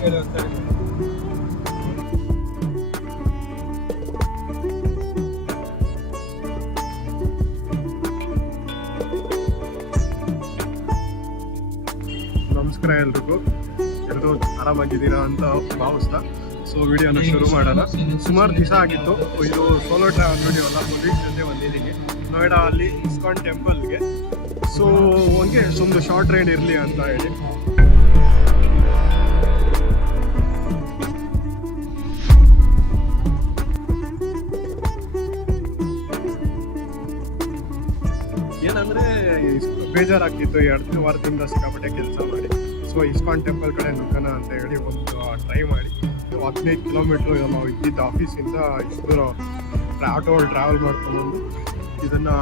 ನಮಸ್ಕಾರ ಎಲ್ರಿಗೂ, ಎಲ್ಲರೂ ಆರಾಮಾಗಿದ್ದೀರಾ ಅಂತ ಭಾವಿಸ್ತಾ ಸೊ ವಿಡಿಯೋನ ಶುರು ಮಾಡೋಣ. ಸುಮಾರು ದಿವಸ ಆಗಿತ್ತು ಇದು ಸೋಲೋ ಟ್ರಾವೆಲ್ ವಿಡಿಯೋ ಅಲ್ಲ, ಕೊಲೀಗ್ ಜೊತೆ ಬಂದಿದ್ದೀನಿ ನೋಯ್ಡಾ ಅಲ್ಲಿ ಇಸ್ಕಾನ್ ಟೆಂಪಲ್ಗೆ. ಸೊ ಹಂಗೆ ಒಂದು ಶಾರ್ಟ್ ರೈಡ್ ಇರಲಿ ಅಂತ ಹೇಳಿ ಏನಂದರೆ ಬೇಜಾರಾಗ್ತಿತ್ತು. 2 ವಾರದಿಂದ ಸಿಕ್ಕಾಪಟ್ಟೆ ಕೆಲಸ ಮಾಡಿ ಸೊ ಇಸ್ಕಾನ್ ಟೆಂಪಲ್ ಕಡೆ ನುಗ್ಗೋಣ ಅಂತ ಹೇಳಿ ಒಂದು ಟ್ರೈ ಮಾಡಿ 15 ಕಿಲೋಮೀಟ್ರು ನಾವು ಇದ್ದಿದ್ದು ಆಫೀಸಿಂದ ಇಷ್ಟು ದೂರ ಆಟೋಲ್ಲಿ ಟ್ರಾವೆಲ್ ಮಾಡ್ಕೊಂಡು ಇದನ್ನು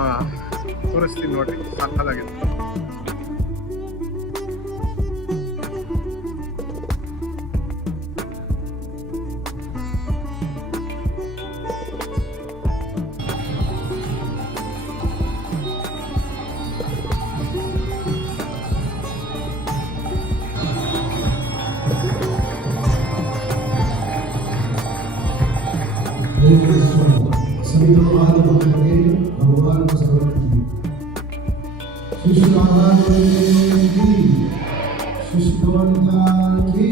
ತೋರಿಸ್ತೀನಿ ನೋಡಿರಿ, ಸಾಕಾಗಿದೆ. सभी लोग हाथ पकड़के भगवान को समर्पित कीजिए। शिष्य महाराज की शिष्य भगवान की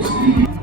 की